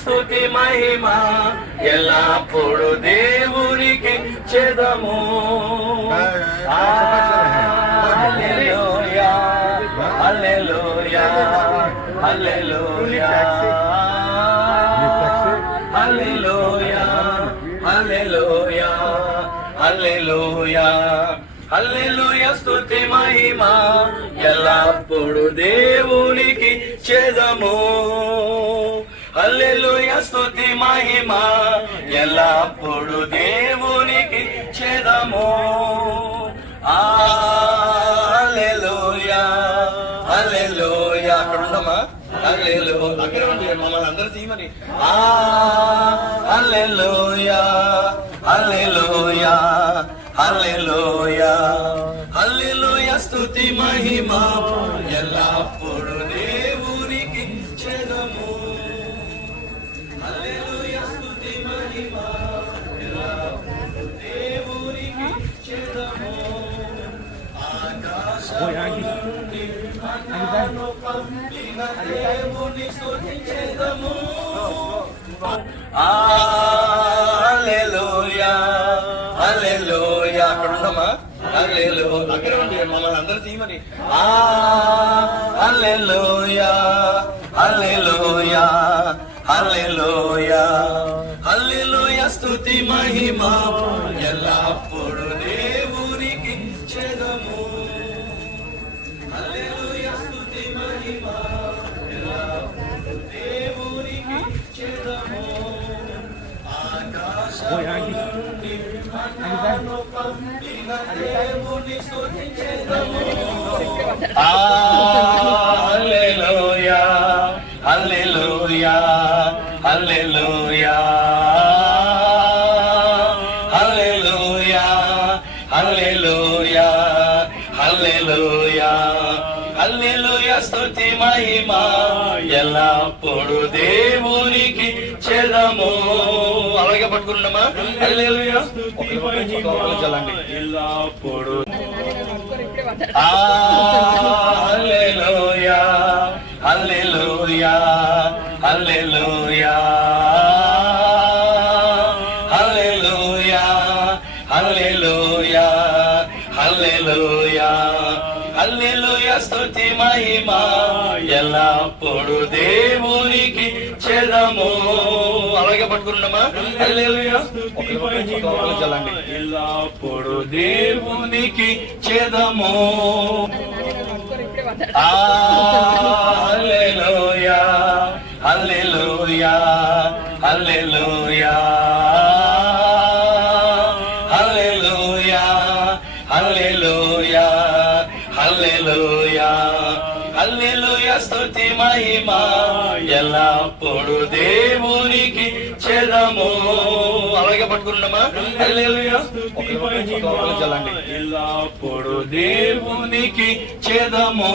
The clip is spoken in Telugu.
స్తుతి మహిమ ఎల్లప్పుడు దేవునికి చెదము. హల్లెలూయా హల్లెలూయా హల్లెలూయా హల్లెలూయా హల్లెలూయా హల్లెలూయా హల్లెలూయా స్తుతి మహిమ ఎల్లప్పుడు దేవునికి చెదము. హల్లెలూయా స్తుతి మహిమ ఎల్లప్పుడు దేవునికి చెదము. హల్లెలూయా హల్లెలూయా. అక్కడ ఉండమా? హల్లెలూయా. అక్కడ ఉండి మమ్మల్ని అందరూ తీయమని. హల్లెలూయా హల్లెలూయా హల్లెలూయా హల్లెలూయా స్తుతి మహిమ ఎల్లప్పుడు దేవునికి చెదము. హల్లెలూయా స్తుతి మహిమ ఎల్లప్పుడు దేవునికి చెదము. ఆకాశం నుండి మన్నాను పంపిన దేవుని స్తుతించెదము. హల్లెలూయా హల్లెలూయా. అక్కడ ఉండమా? హల్లెలూయా. అక్కడ ఉండి మమ్మల్ని అందరూ తీయమని. హల్లెలూయా హల్లెలూయా హల్లెలూయా హల్లెలూయా స్తుతి మహిమ ఎల్లప్పుడు దేవునికి చెదము. హల్లెలూయా స్తుతి మహిమ ఎల్లప్పుడు దేవునికి చెదము. ఆకాశం నుండి మన్నాను పంపిన దేవుని స్తుతించెదము. హల్లెలూయా హల్లెలూయా హల్లెలూయా హల్లెలూయా హల్లెలూయా హల్లెలూయా హల్లెలూయా స్తుతి మహిమ ఎల్లప్పుడు దేవునికి చెదము. అలాగే పట్టుకున్నామా? హల్లెలూయా చల్లండి ఎల్లప్పుడు. హల్లెలూయా హల్లెలూయా హల్లెలూయా హల్లెలూయా హల్లెలూయా హల్లెలూయా హల్లెలూయా స్తుతి మహిమ ఎల్లప్పుడు దేవునికి చెదము. అలాగే పట్టుకున్నామా? హల్లెలూయా చల్లండి ఎల్లప్పుడు దేవునికి చెదము. హల్లెలూయా హల్లెలూయా హల్లెలూయా హల్లెలూయా హల్లెలూయా హల్లెలూయా హల్లెలూయా స్తుతి మహిమ ఎల్లప్పుడు దేవునికి చెదము. అలాగే పట్టుకున్నామా? హల్లెలూయా చల్లండి ఎల్లప్పుడు దేవునికి చెదము.